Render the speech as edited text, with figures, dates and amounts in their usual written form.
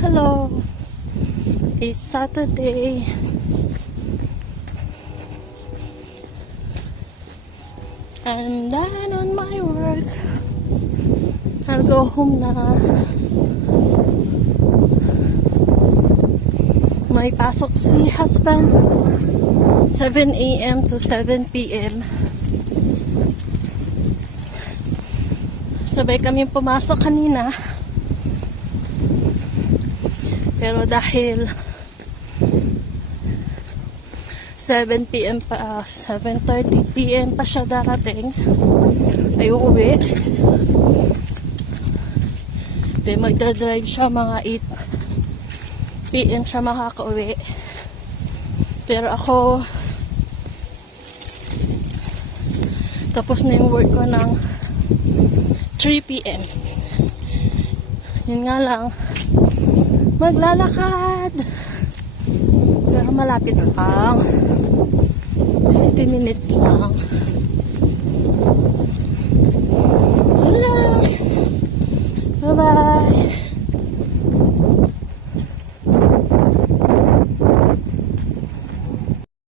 Hello, it's Saturday. I'm done on my work. I'll go home na. May pasok si husband 7 a.m. to 7 p.m. Sabay kami pumasok kanina. Pero dahil 7 p.m. pa, 7:30 p.m. pa siya darating, ay uuwi. Then magdadrive siya, mga 8 p.m. siya makakauwi. Pero ako, tapos na yung work ko ng 3 p.m. Yun nga lang, maglalakad. Pero malapit lang. 50 minutes lang.